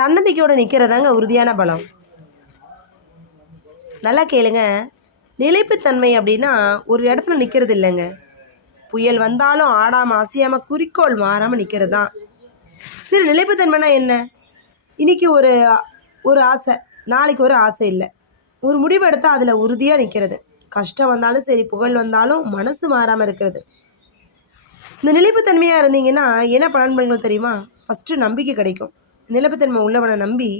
தன்னம்பிக்கையோடு நிற்கிறதாங்க உறுதியான பலம். நல்லா கேளுங்க. நிலைப்புத்தன்மை அப்படின்னா ஒரு இடத்துல நிற்கிறது இல்லைங்க. புயல் வந்தாலும் ஆடாமல் அசையாமல் குறிக்கோள் மாறாமல் நிற்கிறது தான். சரி, நிலைப்புத்தன்மைனா என்ன? இன்றைக்கி ஒரு ஒரு ஆசை, நாளைக்கு ஒரு ஆசை இல்லை. ஒரு முடிவு எடுத்தால் அதில் உறுதியாக நிற்கிறது. கஷ்டம் வந்தாலும் சரி, புகழ் வந்தாலும் மனசு மாறாமல் இருக்கிறது. இந்த நிலைப்புத்தன்மையாக இருந்தீங்கன்னா என்ன பலன்கள் தெரியுமா? ஃபஸ்ட்டு நம்பிக்கை கிடைக்கும். நிலைப்புத்தன்மை உள்ளவனை நம்பி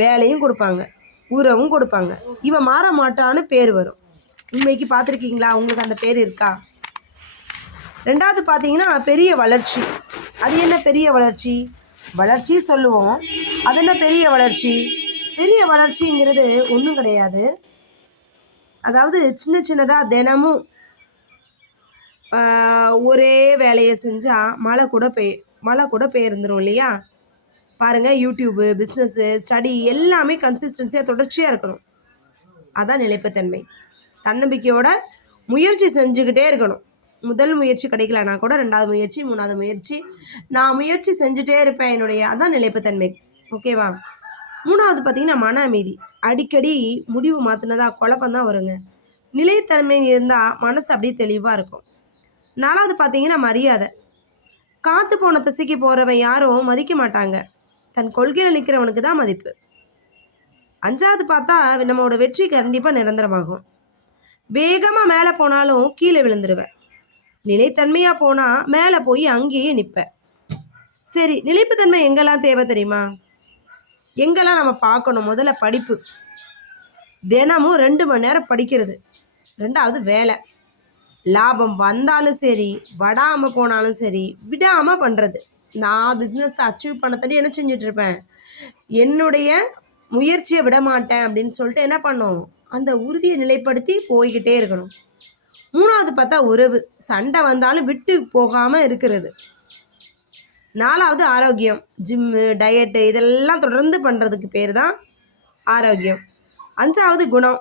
வேலையும் கொடுப்பாங்க, உறவும் கொடுப்பாங்க. இவன் மாற மாட்டான்னு பேர் வரும். உண்மைக்கு பார்த்துருக்கீங்களா? உங்களுக்கு அந்த பேர் இருக்கா? ரெண்டாவது பார்த்தீங்கன்னா பெரிய வளர்ச்சி. அது என்ன பெரிய வளர்ச்சி? வளர்ச்சி சொல்லுவோம், அது என்ன பெரிய வளர்ச்சி? பெரிய வளர்ச்சிங்கிறது ஒன்றும் கிடையாது. அதாவது சின்ன சின்னதாக தினமும் ஒரே வேலையை செஞ்சால் மழை கூட பெயர்ந்துடும் இல்லையா? பாருங்கள், யூடியூப்பு, பிஸ்னஸ்ஸு, ஸ்டடி எல்லாமே கன்சிஸ்டன்சியாக தொடர்ச்சியாக இருக்கணும். அதான் நிலைப்புத்தன்மை. தன்னம்பிக்கையோட முயற்சி செஞ்சுக்கிட்டே இருக்கணும். முதல் முயற்சி கிடைக்கலனா கூட ரெண்டாவது முயற்சி, மூணாவது முயற்சி, நான் முயற்சி செஞ்சுட்டே இருப்பேன் அதான் நிலைப்புத்தன்மை. ஓகேவா? மூணாவது பார்த்திங்கன்னா மன அமைதி. அடிக்கடி முடிவு மாற்றினதா குழப்பந்தான் வருங்க. நிலைத்தன்மை இருந்தால் மனசு அப்படியே தெளிவாக இருக்கும். நாலாவது பார்த்திங்கன்னா மரியாதை. காற்று போன திசைக்கு போகிறவன் யாரும் மதிக்க மாட்டாங்க. தன் கொள்கையில் நிற்கிறவனுக்கு தான் மதிப்பு. அஞ்சாவது பார்த்தா நம்மளோட வெற்றி கண்டிப்பாக நிரந்தரமாகும். வேகமாக மேலே போனாலும் கீழே விழுந்துருவேன். நிலைத்தன்மையாக போனால் மேலே போய் அங்கேயே நிற்பேன். சரி, நிலைப்புத்தன்மை எங்கெல்லாம் தேவை தெரியுமா? எங்கெல்லாம் நம்ம பார்க்கணும்? முதல்ல படிப்பு. தினமும் 2 மணி நேரம் படிக்கிறது. ரெண்டாவது வேலை. லாபம் வந்தாலும் சரி, வடாமல் போனாலும் சரி, விடாமல் பண்ணுறது. நான் பிஸ்னஸ் அச்சீவ் பண்ண என்ன செஞ்சிட்ருப்பேன்? என்னுடைய முயற்சியை விட மாட்டேன் அப்படின்னு சொல்லிட்டு என்ன பண்ணோம்? அந்த உறுதியை நிலைப்படுத்தி போய்கிட்டே இருக்கணும். மூணாவது பார்த்தா உறவு. சண்டை வந்தாலும் விட்டு போகாமல் இருக்கிறது. நாலாவது ஆரோக்கியம். ஜிம்மு, டயட்டு இதெல்லாம் தொடர்ந்து பண்ணுறதுக்கு பேர் தான் ஆரோக்கியம். அஞ்சாவது குணம்.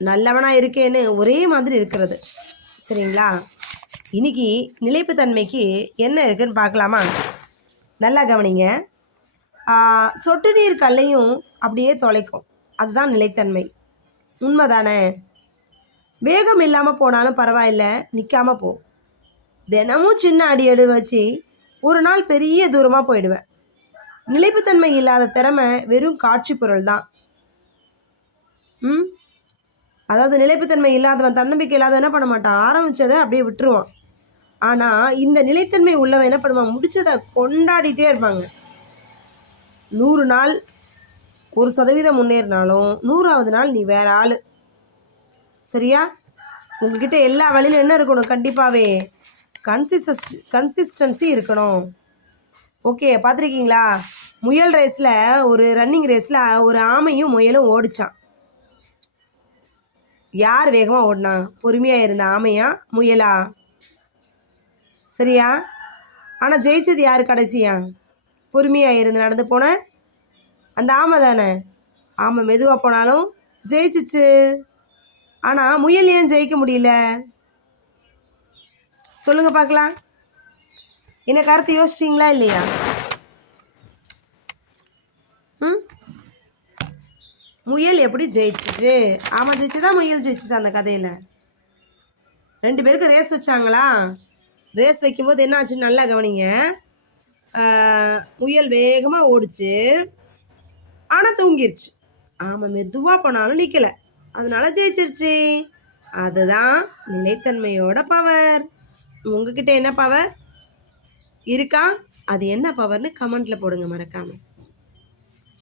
நல்லவனாக இருக்கேன்னு ஒரே மாதிரி இருக்கிறது. சரிங்களா? இன்னைக்கு நிலைப்புத்தன்மைக்கு என்ன இருக்குன்னு பார்க்கலாமா? நல்லா கவனிங்க. சொட்டு நீர் கல்லையும் அப்படியே தொலைக்கும். அதுதான் நிலைத்தன்மை. உண்மைதானே? வேகம் இல்லாமல் போனாலும் பரவாயில்ல, நிற்காமல் போ. தினமும் சின்ன அடி வச்சு ஒரு நாள் பெரிய தூரமாக போயிடுவேன். நிலைப்புத்தன்மை இல்லாத திறமை வெறும் காட்சி பொருள் தான். அதாவது நிலைப்புத்தன்மை இல்லாதவன், தன்னம்பிக்கை இல்லாதவன் என்ன பண்ண மாட்டான்? ஆரம்பித்ததை அப்படியே விட்டுருவான். ஆனால் இந்த நிலைத்தன்மை உள்ளவன் என்ன பண்ணுவான்? முடிச்சதை கொண்டாடிட்டே இருப்பாங்க. 100 நாள் 1% முன்னேறினாலும் 100வது நாள் நீ வேற ஆள். சரியா? உங்ககிட்ட எல்லா வழியிலும் என்ன இருக்கணும்? கண்டிப்பாகவே கன்சிஸ்டன்சி இருக்கணும். ஓகே, பார்த்துருக்கீங்களா? முயல் ரேஸில், ஒரு ரன்னிங் ரேஸில் ஒரு ஆமையும் முயலும் ஓடிச்சான். யார் வேகமாக ஓடினா? பொறுமையாக இருந்த ஆமையா, முயலா? சரியா? ஆனால் ஜெயிச்சது யார் கடைசியா? பொறுமையாக இருந்து நடந்து போன அந்த ஆமை தானே. ஆமை மெதுவாக போனாலும் ஜெயிச்சிச்சு. ஆனால் முயல் ஏன் ஜெயிக்க முடியல? சொல்லுங்கள் பார்க்கலாம். என்ன கருத்து யோசிச்சிங்களா இல்லையா? முயல் எப்படி ஜெயிச்சிச்சு? ஆமாம், ஜெயிச்சுதான். முயல் ஜெயிச்சிச்சு அந்த கதையில். 2 பேருக்கு ரேஸ் வச்சாங்களா? ரேஸ் வைக்கும்போது என்ன ஆச்சுன்னு நல்லா கவனிங்க. முயல் வேகமாக ஓடிச்சு, ஆனால் தூங்கிருச்சு. ஆமாம் மெதுவாக போனாலும் நிற்கலை, அதனால ஜெயிச்சிருச்சு. அதுதான் நிலைத்தன்மையோட பவர். உங்ககிட்ட என்ன பவர் இருக்கா? அது என்ன பவர்னு கமெண்ட்டில் போடுங்க மறக்காமல்.